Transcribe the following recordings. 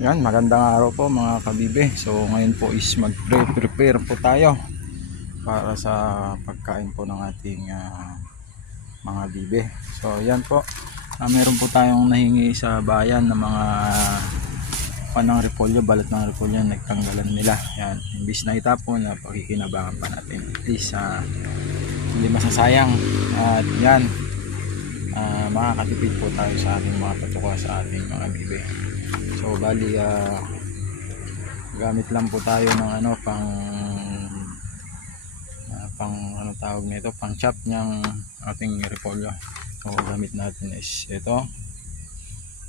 Yan, magandang araw po mga kabibe. So ngayon po is mag-prepare po tayo para sa pagkain po ng ating mga bibe. So yan po, meron po tayong nahingi sa bayan ng mga panang repolyo, balat ng repolyo, nagtanggalan nila. Yan, imbis na itapon, na pakikinabangan pa natin. At least hindi masasayang. At yan, makakatipid po tayo sa ating mga patuka, sa ating mga bibe. So bali gamit lang po tayo ng pang ano tawag nito, pang chop ng ating repolyo. So gamit natin is ito,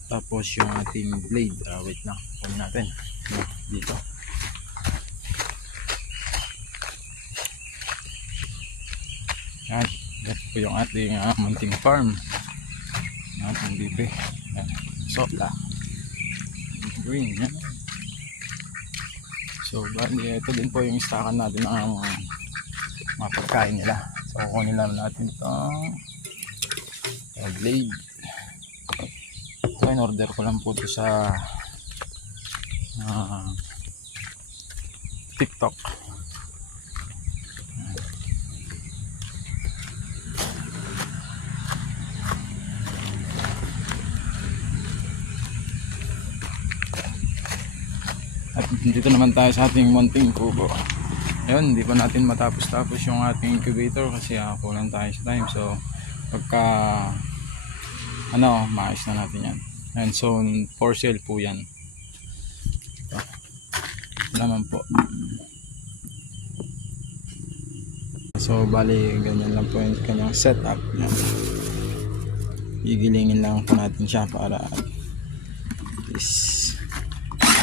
tapos yung ating blade. Wait lang, kunin natin dito. Yan, ito po yung ating munting farm, ating bibe. Sopla green, yan. So bali ito din po yung istakan natin ng mga pagkain nila. So kunin lang natin itong blade. So in order ko lang po ito sa TikTok. At dito naman tayo sa ating munting kubo. Ayun, hindi pa natin matapos-tapos yung ating incubator kasi kulang tayo sa time. So pagka maayos na natin yan. And so for sale po yan. Ito naman po. So bali ganyan lang po yung kanyang setup. Yan. Igilingin lang po natin siya para is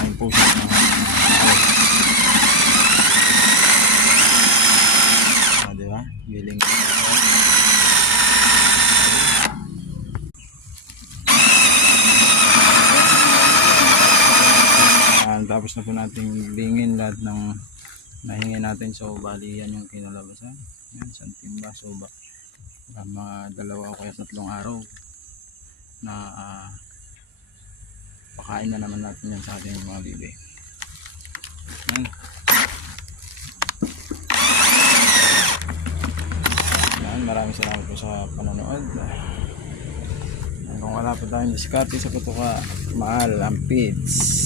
ayun po siya diba? Giling tapos na po natin lingin lahat ng nahingi natin. So bali yan yung kinalabasan. Yan, isang timba. So mga 2 o kaya 3 araw na pakain na naman natin yan sa ating mga bibe. Yan. Yan, maraming salamat po sa panonood. Kung wala pa tayong diskarte sa putuka, mahal ang feeds.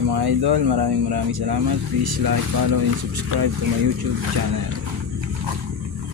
Mga idol, maraming salamat. Please like, follow and subscribe to my YouTube channel.